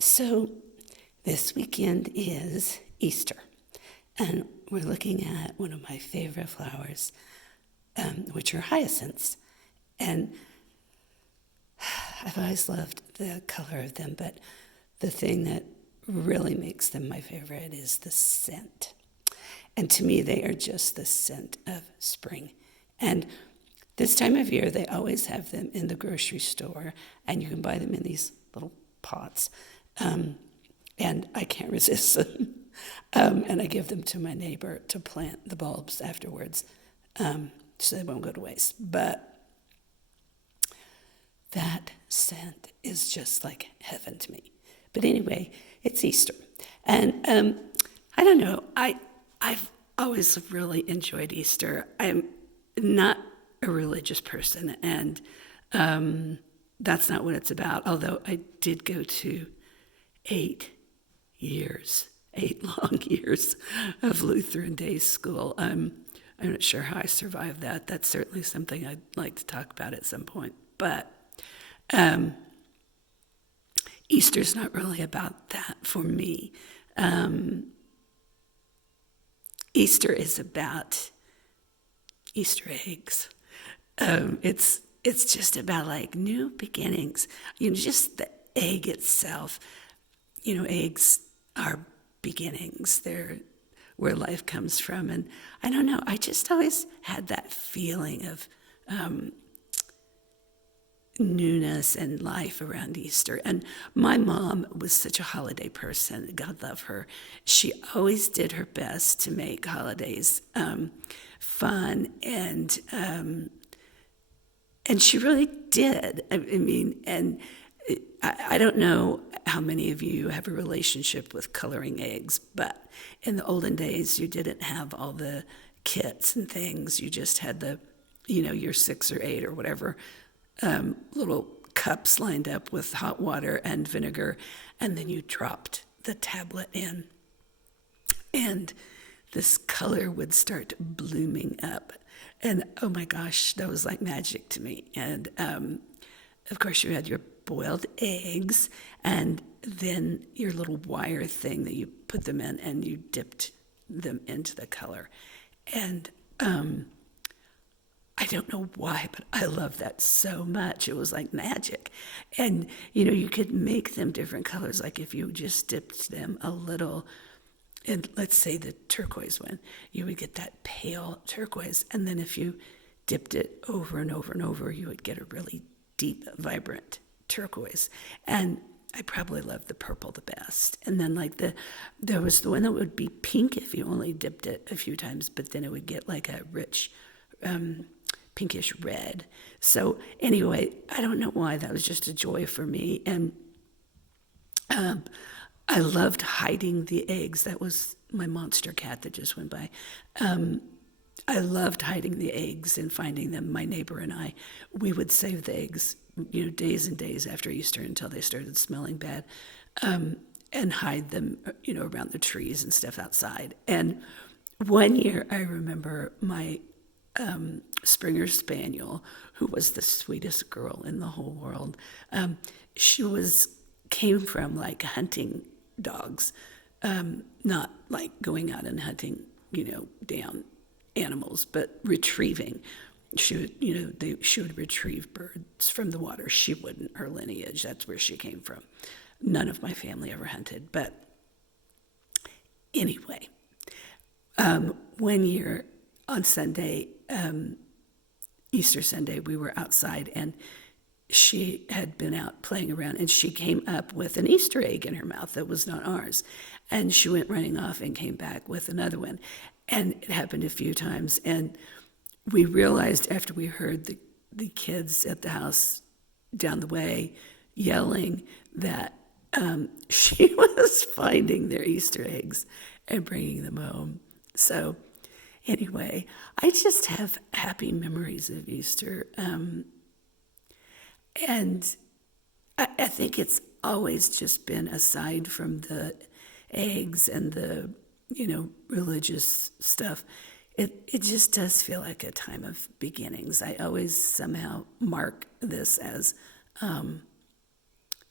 So this weekend is Easter, and we're looking at one of my favorite flowers, which are hyacinths. And I've always loved the color of them, but the thing that really makes them my favorite is the scent. And to me, they are just the scent of spring. And this time of year, they always have them in the grocery store, and you can buy them in these little pots. And I can't resist them. And I give them to my neighbor to plant the bulbs afterwards, so they won't go to waste. But that scent is just like heaven to me. But anyway, it's Easter. And I don't know, I've always really enjoyed Easter. I'm not a religious person, and that's not what it's about, although I did go to 8 long years of Lutheran day school. I'm not sure how I survived that. That's certainly something I'd like to talk about at some point. But Easter's not really about that for me. Easter is about Easter eggs. It's just about like new beginnings. Just the egg itself. Eggs are beginnings. They're where life comes from. And I don't know, I just always had that feeling of newness and life around Easter. And my mom was such a holiday person. God love her. She always did her best to make holidays fun, and she really did. I mean, and I don't know how many of you have a relationship with coloring eggs, but in the olden days, you didn't have all the kits and things. You just had your 6 or 8 or whatever little cups lined up with hot water and vinegar, and then you dropped the tablet in, and this color would start blooming up. And oh my gosh, that was like magic to me. And of course, you had your boiled eggs, and then your little wire thing that you put them in, and you dipped them into the color. And I don't know why, but I love that so much. It was like magic. And, you could make them different colors. Like if you just dipped them a little in, let's say, the turquoise one, you would get that pale turquoise. And then if you dipped it over and over and over, you would get a really deep, vibrant turquoise. And I probably loved the purple the best. And then there was the one that would be pink if you only dipped it a few times, but then it would get like a rich pinkish red. So anyway, I don't know why, that was just a joy for me. And I loved hiding the eggs. That was my monster cat that just went by. I loved hiding the eggs and finding them. My neighbor and I, we would save the eggs, days and days after Easter until they started smelling bad, and hide them, around the trees and stuff outside. And one year I remember my Springer Spaniel, who was the sweetest girl in the whole world. She came from like hunting dogs, not like going out and hunting, down animals, but retrieving. She would retrieve birds from the water. She wouldn't. Her lineage, that's where she came from. None of my family ever hunted. But anyway, one year on Sunday, Easter Sunday, we were outside, and she had been out playing around, and she came up with an Easter egg in her mouth that was not ours. And she went running off and came back with another one. And it happened a few times. And we realized after we heard the kids at the house down the way yelling that she was finding their Easter eggs and bringing them home. So anyway, I just have happy memories of Easter. And I think it's always just been, aside from the eggs and the, religious stuff, it just does feel like a time of beginnings. I always somehow mark this as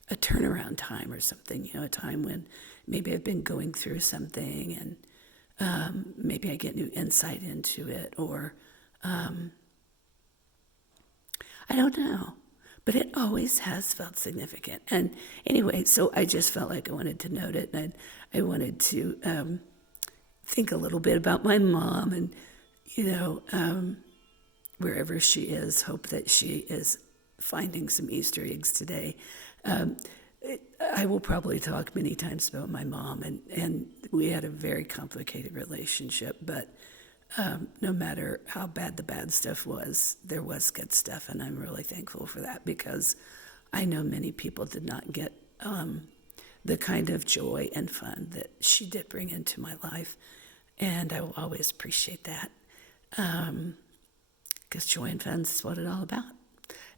a turnaround time or something, a time when maybe I've been going through something and maybe I get new insight into it, or I don't know. But it always has felt significant. And anyway, so I just felt like I wanted to note it, and I wanted to think a little bit about my mom, and, wherever she is, hope that she is finding some Easter eggs today. I will probably talk many times about my mom, and we had a very complicated relationship, but no matter how bad the bad stuff was, there was good stuff, and I'm really thankful for that, because I know many people did not get the kind of joy and fun that she did bring into my life, and I will always appreciate that, because joy and fun is what it's all about.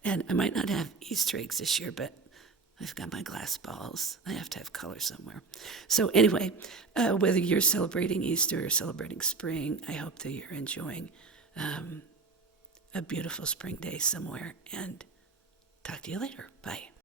And I might not have Easter eggs this year, but I've got my glass balls. I have to have color somewhere. So anyway, whether you're celebrating Easter or celebrating spring, I hope that you're enjoying a beautiful spring day somewhere. And talk to you later. Bye.